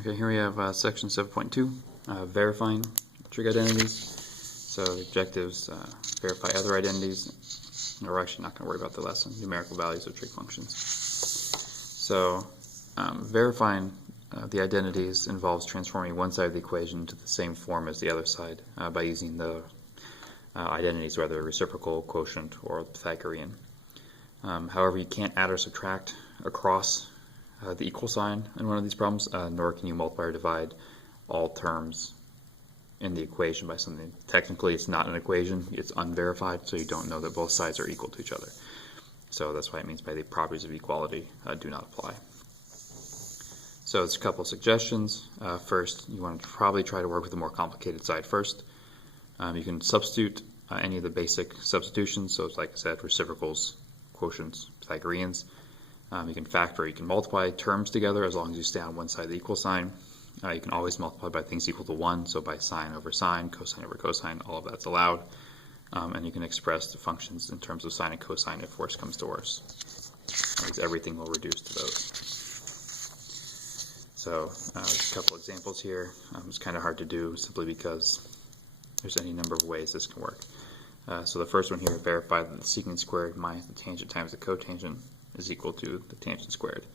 Okay, here we have section 7.2, verifying trig identities. So the objectives verify other identities. We're actually not going to worry about the lesson, numerical values of trig functions. So verifying the identities involves transforming one side of the equation into the same form as the other side by using the identities, whether reciprocal, quotient, or Pythagorean. However, you can't add or subtract across the equal sign in one of these problems, nor can you multiply or divide all terms in the equation by something. Technically, it's not an equation, it's unverified, so you don't know that both sides are equal to each other. So that's why it means by the properties of equality do not apply. So there's a couple of suggestions. First, you want to probably try to work with the more complicated side first. You can substitute any of the basic substitutions, so it's like I said, reciprocals, quotients, Pythagoreans. You can factor, you can multiply terms together as long as you stay on one side of the equal sign. You can always multiply by things equal to 1, so by sine over sine, cosine over cosine, all of that's allowed. And you can express the functions in terms of sine and cosine if worse comes to worse. That means everything will reduce to those. So there's a couple examples here. It's kind of hard to do simply because there's any number of ways this can work. So the first one here, verify that the secant squared minus the tangent times the cotangent is equal to the tangent squared.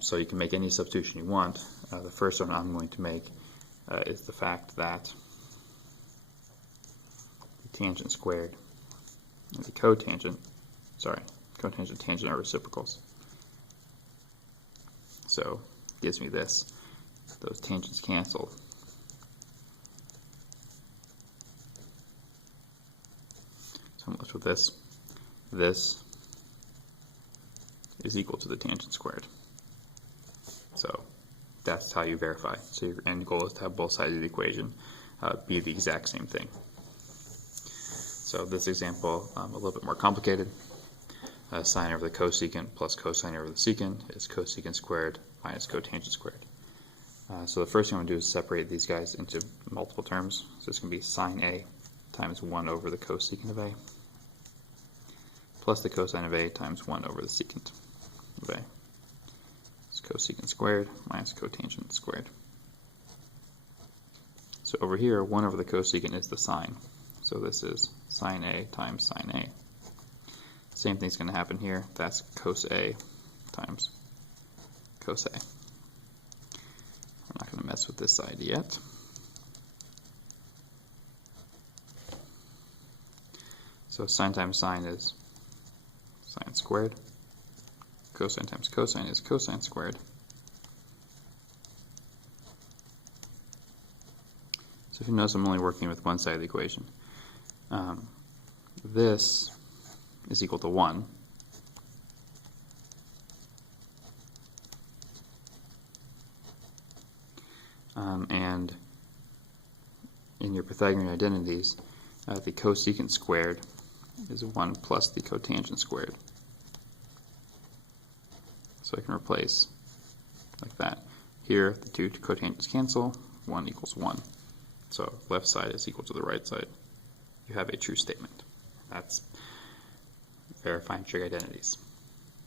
So you can make any substitution you want. The first one I'm going to make is the fact that the tangent squared and the cotangent tangent are reciprocals. So it gives me this. Those tangents cancel. So I'm left with this. This is equal to the tangent squared. So that's how you verify. So your end goal is to have both sides of the equation be the exact same thing. So this example, a little bit more complicated. Sine over the cosecant plus cosine over the secant is cosecant squared minus cotangent squared. So the first thing I'm going to do is separate these guys into multiple terms. So it's going to be sine A times 1 over the cosecant of A plus the cosine of A times 1 over the secant of A. It's cosecant squared minus cotangent squared. So over here, 1 over the cosecant is the sine. So this is sine A times sine A. Same thing's going to happen here. That's cos A times cos A. I'm not going to mess with this side yet. So sine times sine is sine squared. Cosine times cosine is cosine squared. So if you notice, I'm only working with one side of the equation. This is equal to 1. And in your Pythagorean identities, the cosecant squared is 1 plus the cotangent squared. So I can replace like that. Here, the two cotangents cancel, 1 equals 1. So left side is equal to the right side. You have a true statement. That's verifying trig identities.